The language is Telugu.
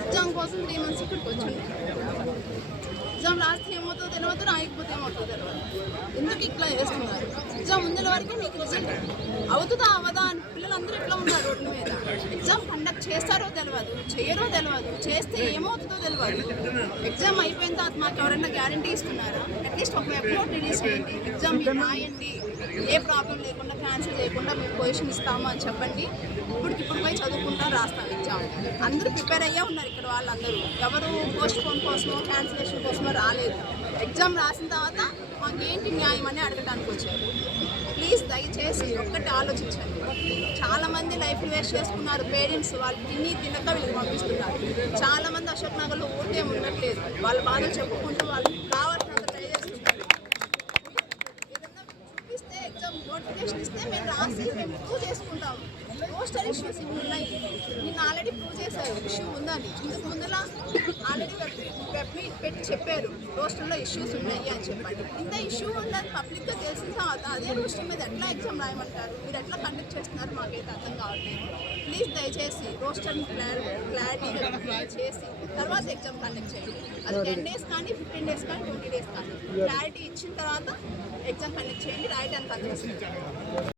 ఎగ్జామ్ కోసం 3 months ఇక్కడికి వచ్చాను. ఎగ్జామ్ రాస్తే ఏమవుతుందో తెలియదు, రాయకపోతే ఏమవుతుందో తెలియదు. ఎందుకు ఇట్లా చేస్తున్నారు? ఎగ్జామ్ ముందుల వరకే మీకు రిజల్ట్ అవుతుందా అవదా అని పిల్లలందరూ ఇట్లా ఉన్నారు రోడ్ల మీద. ఎగ్జామ్ కండక్ట్ చేస్తారో తెలియదు, చేయరో తెలియదు, చేస్తే ఏమవుతుందో తెలియదు. ఎగ్జామ్ అయిపోయిన తర్వాత మాకు ఎవరైనా గ్యారంటీ ఇస్తున్నారా? అట్లీస్ట్ ఒక వెబ్నోట్ రిలీజ్ చేయండి, ఎగ్జామ్ మీరు రాయండి, ఏ ప్రాబ్లం లేకుండా క్యాన్సిల్ చేయకుండా మేము పొజిషన్ ఇస్తాము అని చెప్పండి. ఇప్పుడు పోయి చదువుకుంటాం, రాస్తాం ఎగ్జామ్. అందరూ ప్రిపేర్ అయ్యే ఉన్నారు ఇక్కడ వాళ్ళందరూ. ఎవరు పోస్ట్ పోన్ కోసమో క్యాన్సిలేషన్ కోసమో రాలేదు. ఎగ్జామ్ రాసిన తర్వాత మాకేంటి న్యాయం అని అడగడానికి వచ్చారు. ప్లీజ్ దయచేసి ఒక్కటి ఆలోచించండి. చాలామంది లైఫ్ వేస్ట్ చేసుకున్నారు పేరెంట్స్. వాళ్ళు తినక వీళ్ళకి పంపిస్తున్నారు. చాలామంది అశోక్ నగర్లో ఊరికే ఉండట్లేదు. వాళ్ళ బాధలు చెప్పుకుంటూ వాళ్ళకి కావాల్సినంత ట్రై చేస్తున్నారు. ఏదన్నా చూపిస్తే ఎగ్జామ్ నోటిఫికేషన్ ఇస్తే మేము రాసి మేము ప్రూవ్ చేసుకుంటాం. పోస్టల్ ఇష్యూస్ ఉన్నాయి. నేను ఆల్రెడీ ప్రూవ్ చేశారు ఇష్యూ ఉందని. ఇంతకు ముందులా ఆల్రెడీ వెబ్ని పెట్టి చెప్పారు రోస్టర్లో ఇష్యూస్ ఉన్నాయి అని చెప్పండి. ఇంత ఇష్యూ ఉందని పబ్లిక్గా తెలిసిన తర్వాత అదే రోస్టర్ మీద ఎట్లా ఎగ్జామ్ రాయమంటారు? మీరు ఎట్లా కండక్ట్ చేస్తున్నారు మాకైతే అర్థం కావట్లేదు. ప్లీజ్ దయచేసి రోస్టర్ని క్లారిటీగా చేసి తర్వాత ఎగ్జామ్ కండక్ట్ చేయండి. అది 10 days కానీ 15 days కానీ 20 days కానీ క్లారిటీ ఇచ్చిన తర్వాత ఎగ్జామ్ కండక్ట్ చేయండి. రాయడానికి అందరూ